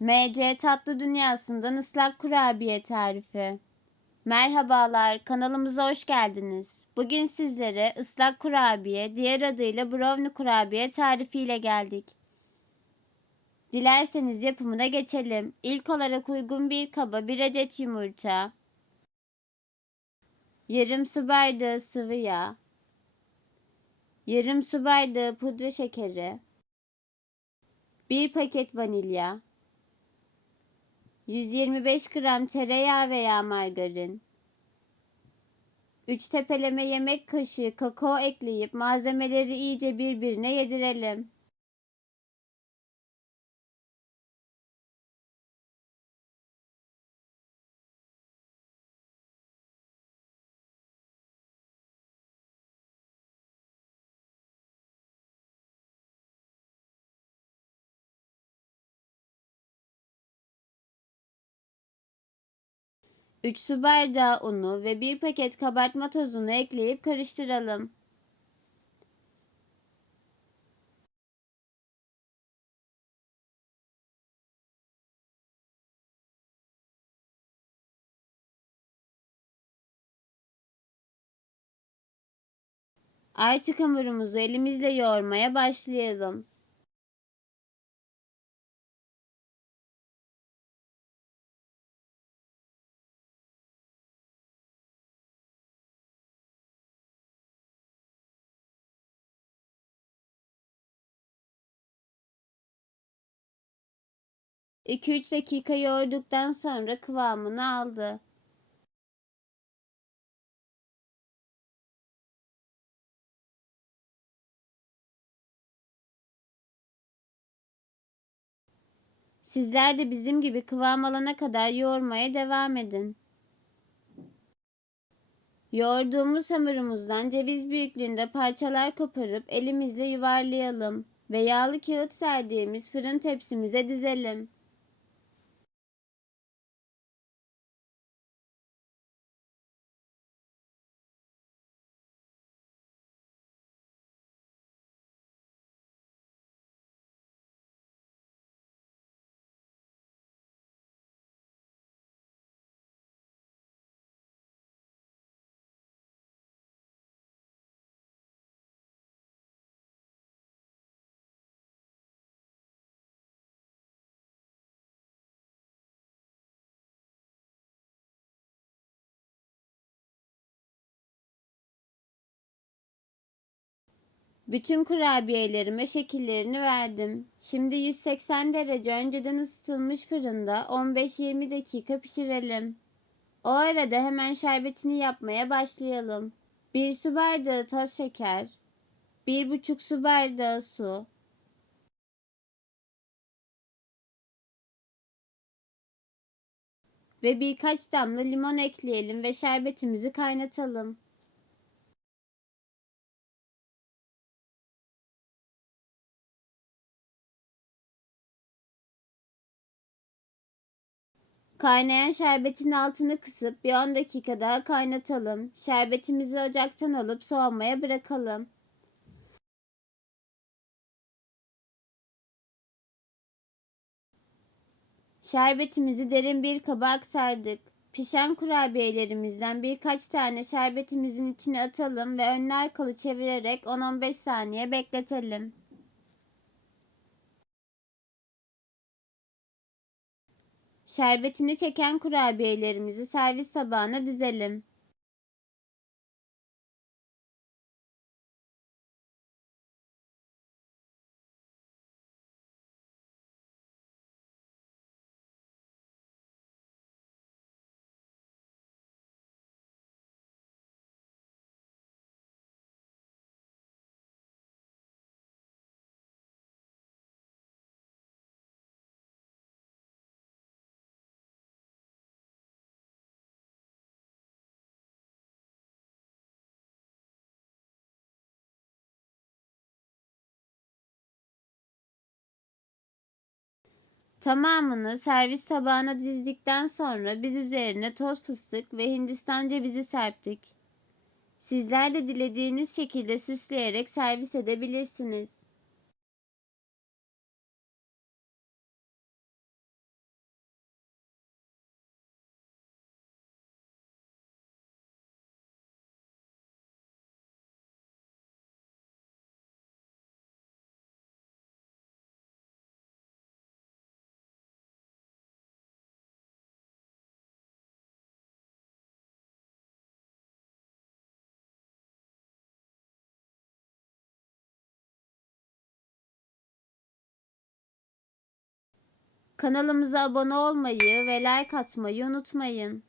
MC Tatlı Dünyası'ndan ıslak kurabiye tarifi. Merhabalar, kanalımıza hoş geldiniz. Bugün sizlere ıslak kurabiye, diğer adıyla brownie kurabiye tarifiyle geldik. Dilerseniz yapımına geçelim. İlk olarak uygun bir kaba bir adet yumurta, yarım su bardağı sıvı yağ, yarım su bardağı pudra şekeri, bir paket vanilya, 125 gram tereyağı veya margarin, 3 tepeleme yemek kaşığı kakao ekleyip malzemeleri iyice birbirine yedirelim. Üç su bardağı unu ve bir paket kabartma tozunu ekleyip karıştıralım. Artık hamurumuzu elimizle yoğurmaya başlayalım. İki üç dakika yoğurduktan sonra kıvamını aldı. Sizler de bizim gibi kıvam alana kadar yoğurmaya devam edin. Yoğurduğumuz hamurumuzdan ceviz büyüklüğünde parçalar koparıp elimizle yuvarlayalım ve yağlı kağıt serdiğimiz fırın tepsimize dizelim. Bütün kurabiyelerime şekillerini verdim. Şimdi 180 derece önceden ısıtılmış fırında 15-20 dakika pişirelim. O arada hemen şerbetini yapmaya başlayalım. 1 su bardağı toz şeker, 1,5 su bardağı su, ve birkaç damla limon ekleyelim ve şerbetimizi kaynatalım. Kaynayan şerbetin altını kısıp bir 10 dakika daha kaynatalım. Şerbetimizi ocaktan alıp soğumaya bırakalım. Şerbetimizi derin bir kaba aktardık. Pişen kurabiyelerimizden birkaç tane şerbetimizin içine atalım ve önlü arkalı çevirerek 10-15 saniye bekletelim. Şerbetini çeken kurabiyelerimizi servis tabağına dizelim. Tamamını servis tabağına dizdikten sonra biz üzerine toz fıstık ve hindistan cevizi serptik. Sizler de dilediğiniz şekilde süsleyerek servis edebilirsiniz. Kanalımıza abone olmayı ve like atmayı unutmayın.